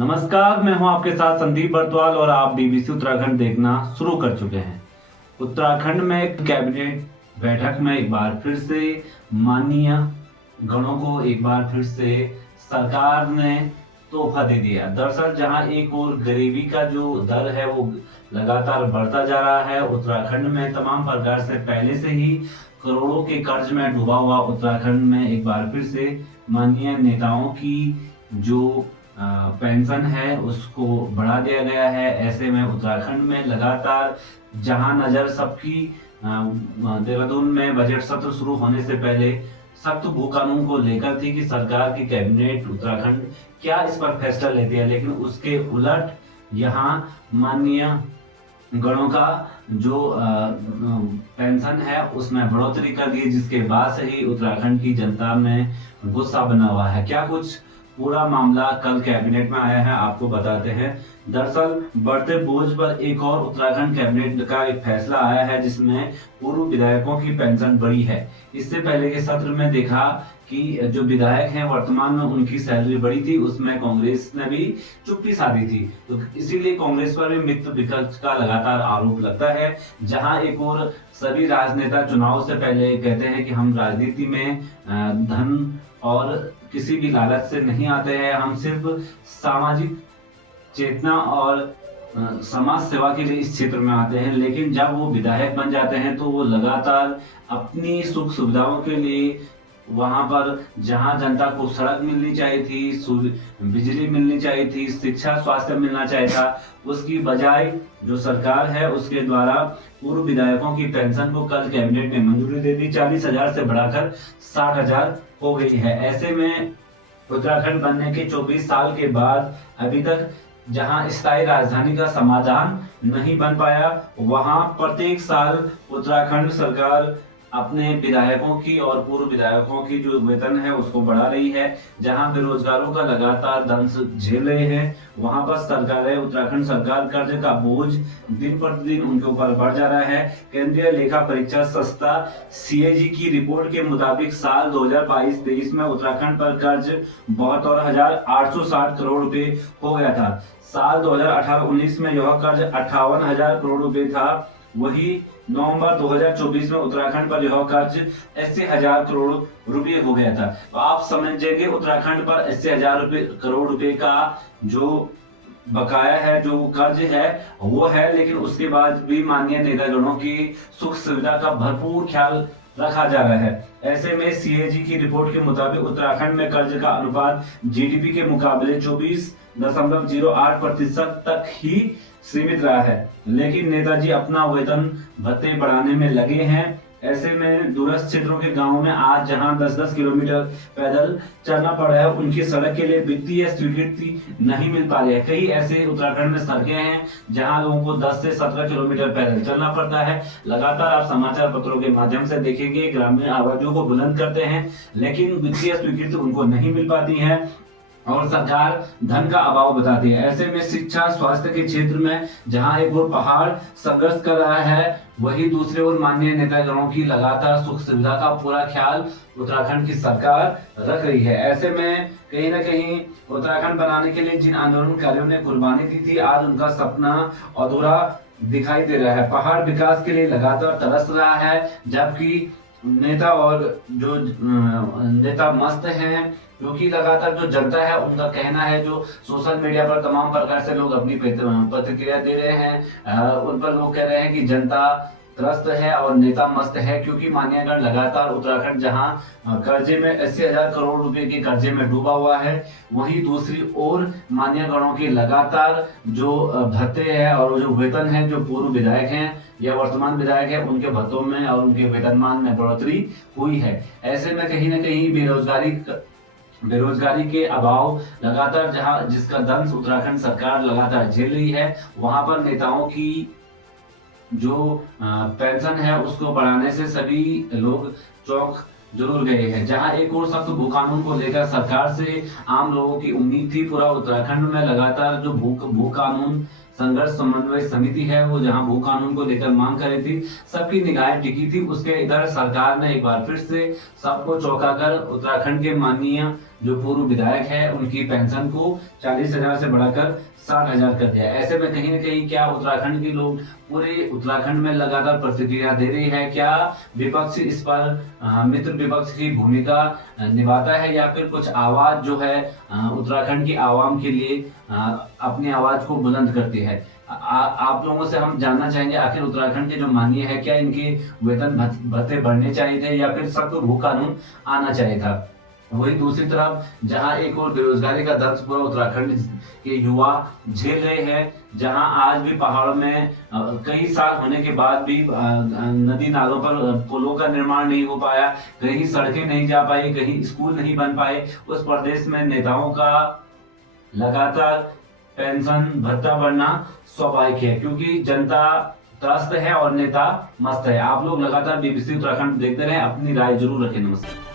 नमस्कार, मैं हूं आपके साथ संदीप बरतवाल और आप बीबीसी उत्तराखंड देखना शुरू कर चुके हैं। उत्तराखंड में कैबिनेट बैठक में एक बार फिर से माननीय गणों को एक बार फिर से सरकार ने तोहफा दे दिया। दरअसल जहां एक और गरीबी का जो दर है वो लगातार बढ़ता जा रहा है, उत्तराखंड में तमाम प्रकार से पहले से ही करोड़ों के कर्ज में डूबा हुआ उत्तराखंड में एक बार फिर से माननीय नेताओं की जो पेंशन है उसको बढ़ा दिया गया है। ऐसे में उत्तराखंड में लगातार जहां नजर सबकी देहरादून में बजट सत्र शुरू होने से पहले सख्त भू कानून को लेकर थी कि सरकार की कैबिनेट उत्तराखंड क्या इस पर फैसला लेती है, लेकिन उसके उलट यहाँ माननीय गणों का जो पेंशन है उसमें बढ़ोतरी कर दी, जिसके बाद से ही उत्तराखंड की जनता में गुस्सा बना हुआ है। क्या कुछ पूरा मामला कल कैबिनेट में आया है आपको बताते हैं। दरअसल बढ़ते बोझ पर एक और उत्तराखंड कैबिनेट का एक फैसला आया है जिसमें पूर्व विधायकों की पेंशन बढ़ी है। इससे पहले के सत्र में देखा कि जो विधायक हैं वर्तमान में उनकी सैलरी बढ़ी थी, उसमें कांग्रेस ने भी चुप्पी साधी थी, तो इसीलिए कांग्रेस पर भी मित्र विपक्ष का लगातार आरोप लगता है। जहां एक और सभी राजनेता चुनाव से पहले कहते हैं कि हम राजनीति में धन और किसी भी लालच से नहीं आते हैं, हम सिर्फ सामाजिक चेतना और समाज सेवा के लिए इस क्षेत्र में आते हैं। लेकिन जब वो विधायक बन जाते हैं तो वो लगातार अपनी सुख सुविधाओं के लिए वहां पर जहां जनता को सड़क मिलनी चाहिए थी, बिजली मिलनी चाहिए थी, शिक्षा स्वास्थ्य मिलना चाहिए था, उसकी बजाय जो सरकार है उसके द्वारा पूर्व विधायकों की पेंशन को कल कैबिनेट ने मंजूरी दे दी। 40,000 से बढ़ाकर 60,000 हो गई है। ऐसे में उत्तराखंड बनने के 24 साल के बाद अभी तक जहां स्थायी राजधानी का समाधान नहीं बन पाया, वहां प्रत्येक साल उत्तराखंड सरकार अपने विधायकों की और पूर्व विधायकों की जो वेतन है उसको बढ़ा रही है। जहां बेरोजगारों का लगातार दंश झेल रहे हैं, वहां पर सरकार उत्तराखंड सरकार कर्ज का बोझ दिन प्रतिदिन उनके ऊपर बढ़ जा रहा है। केंद्रीय लेखा परीक्षा संस्था CAG की रिपोर्ट के मुताबिक साल 2022-23 में उत्तराखंड पर कर्ज 72,860 करोड़ रुपए हो गया था। साल 2018-19 में यह कर्ज 58,000 करोड़ रुपए था। वही नवंबर 2024 में उत्तराखंड पर यह कर्ज 80,000 करोड़ रुपए हो गया था। तो आप समझेंगे उत्तराखंड पर 80,000 करोड़ रुपए का जो बकाया है, जो कर्ज है वो है, लेकिन उसके बाद भी माननीय नेतागणों की सुख सुविधा का भरपूर ख्याल रखा जा रहा है। ऐसे में CAG की रिपोर्ट के मुताबिक उत्तराखंड में कर्ज का अनुपात GDP के मुकाबले 24.08% तक ही सीमित रहा है। लेकिन नेताजी अपना वेतन भत्ते बढ़ाने में लगे हैं। ऐसे में दूरस्थ क्षेत्रों के गांवों में आज जहां 10-10 किलोमीटर पैदल चलना पड़ रहा है, उनकी सड़क के लिए वित्तीय स्वीकृति नहीं मिल पा रही है। कई ऐसे उत्तराखंड में सड़कें हैं जहां लोगों को 10 से 17 किलोमीटर पैदल चलना पड़ता है। लगातार आप समाचार पत्रों के माध्यम से देखेंगे ग्रामीण आवाजों को बुलंद करते हैं, लेकिन वित्तीय स्वीकृति उनको नहीं मिल पाती है और सरकार धन का अभाव बताती है। ऐसे में शिक्षा स्वास्थ्य के क्षेत्र में जहां एक और पहाड़ संघर्ष कर रहा है, वही दूसरे ओर माननीय नेतागणों की लगातार सुख सुविधा का पूरा ख्याल उत्तराखंड की सरकार रख रही है। ऐसे में कहीं ना कहीं उत्तराखंड बनाने के लिए जिन आंदोलनकारियों ने कुर्बानी दी थी, आज उनका सपना अधूरा दिखाई दे रहा है। पहाड़ विकास के लिए लगातार तरस रहा है, जबकि नेता और जो नेता मस्त हैं, क्योंकि लगातार जो जनता है उनका कहना है, जो सोशल मीडिया पर तमाम प्रकार से लोग अपनी प्रतिक्रिया दे रहे हैं, उन पर लोग कह रहे हैं कि जनता त्रस्त है और नेता मस्त है, क्योंकि माननीय गण लगातार उत्तराखंड जहां कर्जे में 80,000 करोड़ रुपए के कर्जे में डूबा हुआ है, वहीं दूसरी ओर माननीय गणों की लगातार जो भत्ते हैं और जो वेतन है, जो पूर्व विधायक हैं या वर्तमान विधायक है, उनके भत्तों में और उनके वेतनमान में बढ़ोतरी हुई है। ऐसे में कहीं ना कहीं बेरोजगारी के अभाव लगातार जहां जिसका दंश उत्तराखंड सरकार लगातार झेल रही है, वहां पर नेताओं की जो पेंशन है उसको बढ़ाने से सभी लोग चौंक जरूर गए हैं। जहां एक और सख्त भू कानून को लेकर सरकार से आम लोगों की उम्मीद थी। पूरा उत्तराखंड में लगातार जो भू कानून संघर्ष समन्वय समिति है वो जहां भू कानून को लेकर मांग कर रही थी, सबकी निगाहें टिकी थी। उसके इधर सरकार ने एक बार फिर से सबको चौंका कर उत्तराखंड के माननीय जो पूर्व विधायक है उनकी पेंशन को 40,000 से बढ़ाकर 60,000 कर दिया। ऐसे में कहीं न कहीं क्या उत्तराखंड के लोग पूरे उत्तराखंड में लगातार प्रतिक्रिया दे रही है? क्या विपक्ष इस पर मित्र विपक्ष की भूमिका निभाता है या फिर कुछ आवाज जो है उत्तराखंड की आवाम के लिए अपनी आवाज को बुलंद करती है? आप लोगों से हम जानना चाहेंगे आखिर उत्तराखंड के जो माननीय है क्या इनके वेतन भत्ते बढ़ने चाहिए थे या फिर सख्त भू कानून आना चाहिए था? वही दूसरी तरफ जहां एक और बेरोजगारी का दर्द पूरा उत्तराखंड के युवा झेल रहे हैं, जहां आज भी पहाड़ों में कई साल होने के बाद भी नदी नालों पर पुलों का निर्माण नहीं हो पाया, कहीं सड़कें नहीं जा पाई, कहीं स्कूल नहीं बन पाए। उस प्रदेश में नेताओं का लगातार पेंशन भत्ता बढ़ना स्वाभाविक है, क्योंकि जनता त्रस्त है और नेता मस्त है। आप लोग लगातार बीबीसी उत्तराखंड देखते रहे, अपनी राय जरूर रखें। नमस्कार।